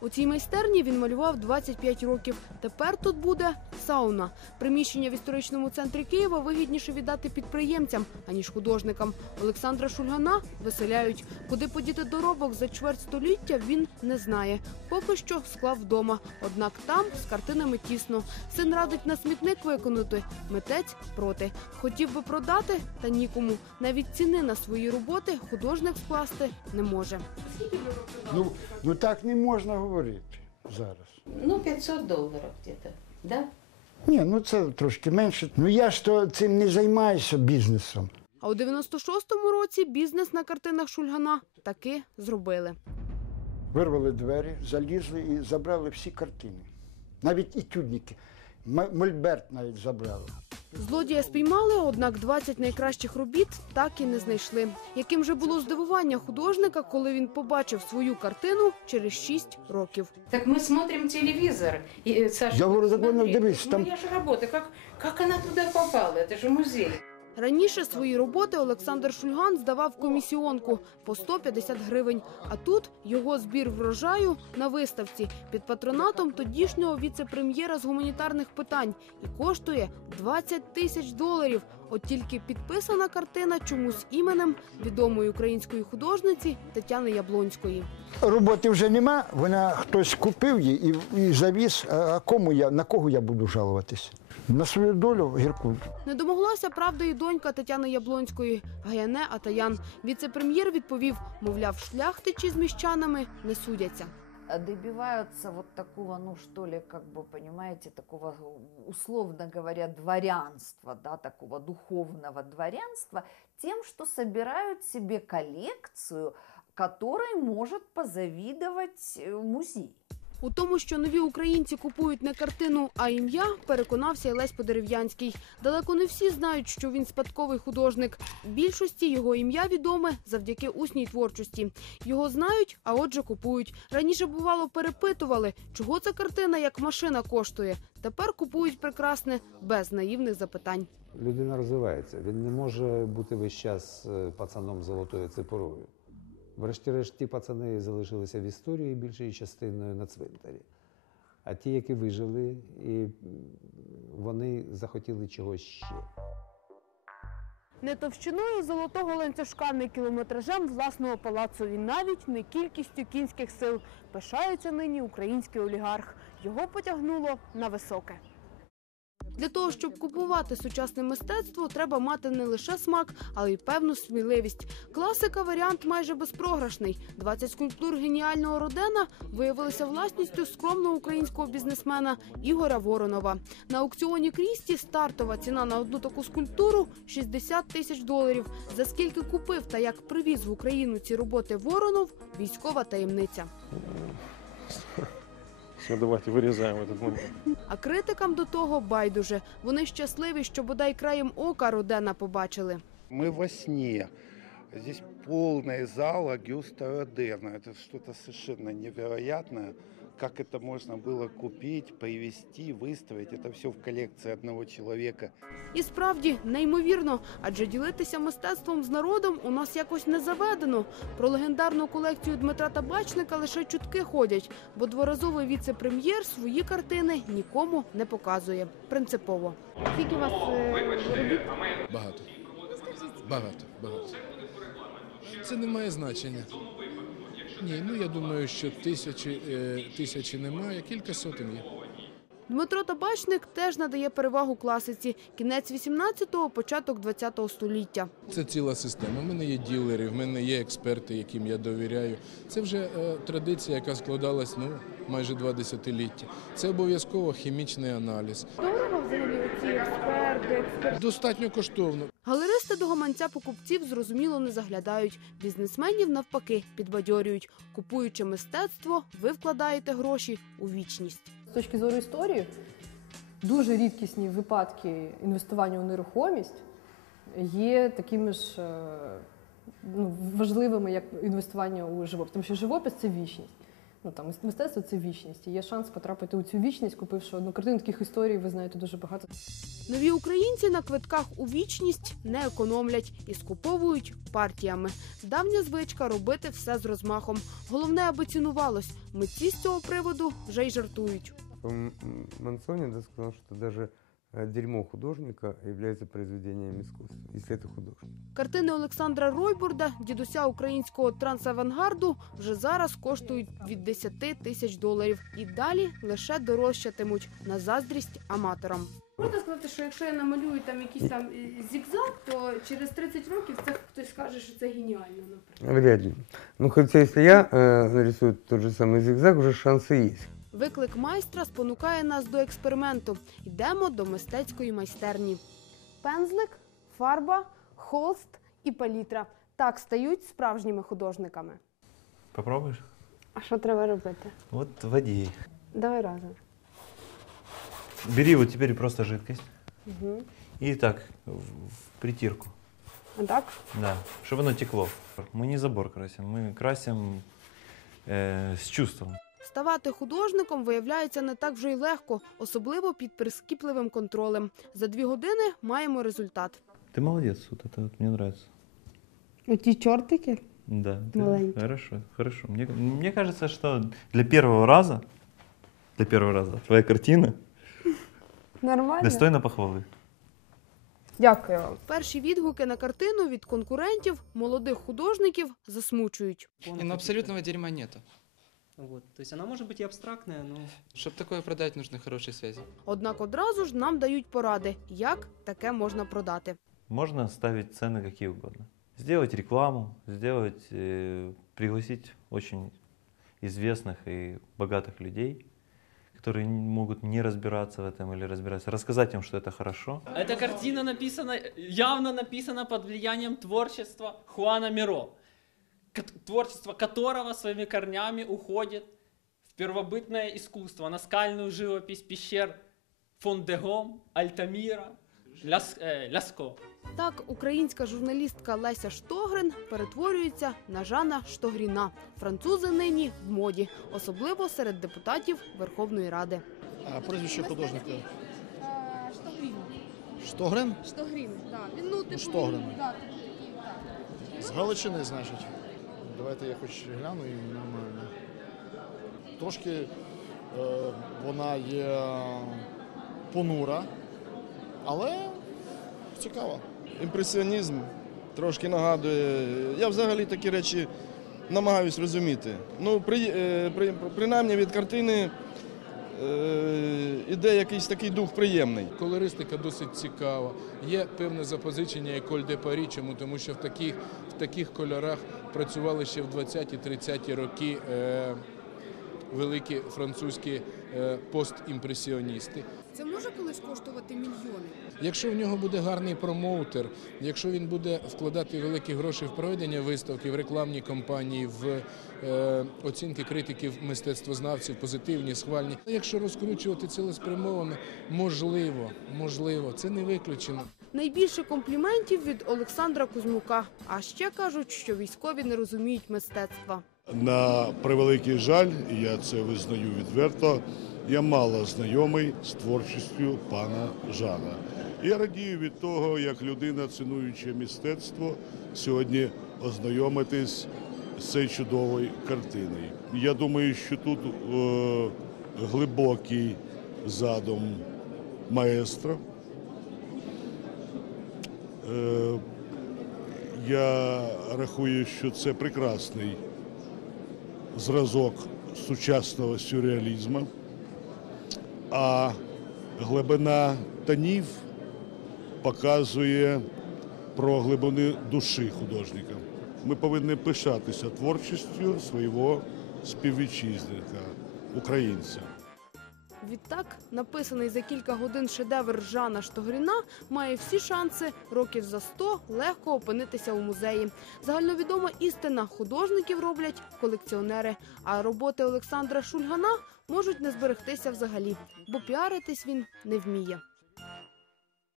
У цій майстерні він малював 25 років. Тепер тут буде сауна. Приміщення в історичному центрі Києва вигідніше віддати підприємцям, аніж художникам. Олександра Шульгана виселяють. Куди подіти доробок за чверть століття він не знає. Поки що склав вдома. Однак там з картинами тісно. Син радить на смітник виконати. Митець проти. Хотів би продати, та нікому. Навіть ціни на свої роботи художник скласти не може. Ну, ну так не можна говорити зараз. Ну, 500 долларов где-то, да? Ні, ну це трошки менше. Ну я ж то цим не займаюся бізнесом. А у 96-му році бізнес на картинах Шульгана таки зробили. Вирвали двері, залізли і забрали всі картини. Навіть етюдники. М- Мольберт навіть забрали. Злодія спіймали, однак 20 найкращих робіт так і не знайшли. Яким же було здивування художника, коли він побачив свою картину через 6 років. Так мы смотрим телевизор. И, э, Саша, Я говорю, вот так вон, смотри. дивись, Ну, там- я же работаю. Как, как она туда попала? Это же музей. Раніше свої роботи Олександр Шульган здавав комісіонку по 150 гривень. А тут його збір врожаю на виставці під патронатом тодішнього віце-прем'єра з гуманітарних питань і коштує 20 тисяч доларів. От тільки підписана картина чомусь іменем відомої української художниці Тетяни Яблонської. Роботи вже нема, вона хтось купив її і, завіз. А кому я, на кого я буду жалуватись? На свою долю гірку. Не домоглася правди і донька Тетяни Яблонської Гаяне Атаян. Віце-прем'єр відповів, мовляв, шляхтичі з міщанами не судяться. добиваются вот такого, ну что ли, как бы, понимаете, такого, условно говоря, дворянства, да, такого духовного дворянства, тем, что собирают себе коллекцию, которой может позавидовать э, музей. У тому, що нові українці купують не картину, а ім'я, переконався Лесь Подерев'янський. Далеко не всі знають, що він спадковий художник. Більшості його ім'я відоме завдяки усній творчості. Його знають, а отже купують. Раніше бувало перепитували, чого ця картина як машина коштує. Тепер купують прекрасне без наївних запитань. Людина розвивається. Він не може бути весь час е, пацаном золотою цепорою. Врешті-решт, ті пацани залишилися в історії більшою частиною на цвинтарі. А ті, які вижили, і вони захотіли чогось ще. Не товщиною золотого ланцюжка, не кілометражем власного палацу і навіть не кількістю кінських сил. Пишається нині український олігарх. Його потягнуло на високе. Для того, щоб купувати сучасне мистецтво, треба мати не лише смак, але й певну сміливість. Класика варіант майже безпрограшний. 20 скульптур геніального Родена виявилися власністю скромного українського бізнесмена Ігоря Воронова. На аукціоні Крісті стартова ціна на одну таку скульптуру 60 тисяч доларів. За скільки купив та як привіз в Україну ці роботи Воронов військова таємниця. Все, давайте вырезаем этот момент. А критикам до того байдуже. Вони щасливі, що бодай краєм ока Родена побачили. Мы во сне. Здесь полный зал Агюста Родена. Это что-то совершенно невероятное. Как это можно было купить, привезти, выставить. Это все в коллекции одного человека. І справді неймовірно, адже ділитися мистецтвом з народом у нас якось не заведено. Про легендарну колекцію Дмитра Табачника лише чутки ходять, бо дворазовий віце-прем'єр свої картини нікому не показує. Принципово. Скільки у вас робіт? Багато. Багато, багато. Це не має значення. Ні, ну я думаю, що тисячі, е, тисячі немає, кілька сотень є. Дмитро Табачник теж надає перевагу класиці. Кінець 18-го, початок 20-го століття. Це ціла система. У мене є ділери, в мене є експерти, яким я довіряю. Це вже е, традиція, яка складалась ну, майже два десятиліття. Це обов'язково хімічний аналіз. Дорого взагалі ці експерти, експерти. Достатньо коштовно. Галеристи до гаманця покупців зрозуміло не заглядають. Бізнесменів навпаки підбадьорюють. Купуючи мистецтво, ви вкладаєте гроші у вічність. З точки зору історії, дуже рідкісні випадки інвестування у нерухомість є такими ж е, ну, важливими, як інвестування у живопис. Тому що живопис це вічність. Ну там мистецтво це вічність. І є шанс потрапити у цю вічність, купивши одну картину. Таких історій ви знаєте дуже багато. Нові українці на квитках у вічність не економлять і скуповують партіями. Давня звичка робити все з розмахом. Головне, аби цінувалось. Митці з цього приводу вже й жартують. М- М- Мансони да, сказал, что даже э, дерьмо художника является произведением искусства, если это художник. Картини Олександра Ройбурда, дідуся українського трансавангарду, вже зараз коштують від 10 тисяч доларів і далі лише дорожчатимуть на заздрість аматорам. Можна сказати, що якщо я намалюю там якийсь там е, зігзаг, то через 30 років це хтось скаже, що це геніально, наприклад. Вряд ли. Ну, хотя если я э, нарисую тот же самый зигзаг, уже шансы есть. Виклик майстра спонукає нас до експерименту. Йдемо до мистецької майстерні. Пензлик, фарба, холст і палітра. Так стають справжніми художниками. Попробуешь? А що треба робити? Вот води. Давай разом. Бери вот теперь просто жидкость. Угу. И так, в, в притирку. А так? Да, чтобы оно текло. Мы не забор красим, мы красим э, с чувством. Ставати художником виявляється не так вже й легко, особливо під прискіпливим контролем. За дві години маємо результат. Ты молодец, вот это вот мне нравится. Оті чортики? Да, ты- Маленький. хорошо, хорошо. Мне, мне кажется, что для первого раза, для первого раза, твоя картина Нормально. достойна похвалы. Дякую вам. Перші відгуки на картину від конкурентів, молодих художників засмучують. Не, ну абсолютного дерьма нету. Вот. То есть она может быть и абстрактная, но... Чтобы такое продать, нужны хорошие связи. Однак одразу ж нам дають поради, як таке можна продати. Можно ставить цены какие угодно. Сделать рекламу, сделать, э, пригласить очень известных и богатых людей, которые могут не разбираться в этом или разбираться, рассказать им, что это хорошо. Эта картина написана, явно написана под влиянием творчества Хуана Миро, творчество которого своими корнями уходит в первобытное искусство, наскальную живопись пещер Фондегом, Альтамира, Ляс- э, Ляско. Так, українська журналістка Леся Штогрин перетворюється на Жана Штогріна. Французи нині в моді, особливо серед депутатів Верховної Ради. А прізвище художника? Штогрин? Штогрін, так. Він ну типу, Штогрин. З Галичини, значить. Давайте я хоч гляну і нормально. Трошки е, вона є понура, але цікава. Імпресіонізм трошки нагадує. Я взагалі такі речі намагаюсь розуміти. Ну, при, е, при, принаймні від картини іде якийсь такий дух приємний. Колористика досить цікава. Є певне запозичення Еколь де Парі, чому тому що в таких, в таких кольорах працювали ще в 20-30-ті роки е, великі французькі е, постімпресіоністи. Це може колись коштувати мільйони. Якщо в нього буде гарний промоутер, якщо він буде вкладати великі гроші в проведення виставки, в рекламні кампанії, в е, оцінки критиків, мистецтвознавців, позитивні, схвальні. Якщо розкручувати цілеспрямовано, можливо, можливо, це не виключено. Найбільше компліментів від Олександра Кузьмука. А ще кажуть, що військові не розуміють мистецтва. На превеликий жаль, і я це визнаю відверто, я мало знайомий з творчістю пана Жана. Я радію від того, як людина, цінуючи мистецтво, сьогодні ознайомитись з цією чудовою картиною. Я думаю, що тут е, глибокий задум маестро. Е, я рахую, що це прекрасний зразок сучасного сюрреалізму, а глибина тонів показує про глибину душі художника. Ми повинні пишатися творчістю свого співвітчизника, українця. Відтак, написаний за кілька годин шедевр Жана Штогріна має всі шанси років за 100 легко опинитися у музеї. Загальновідома істина художників роблять колекціонери, а роботи Олександра Шульгана можуть не зберегтися взагалі, бо піаритись він не вміє.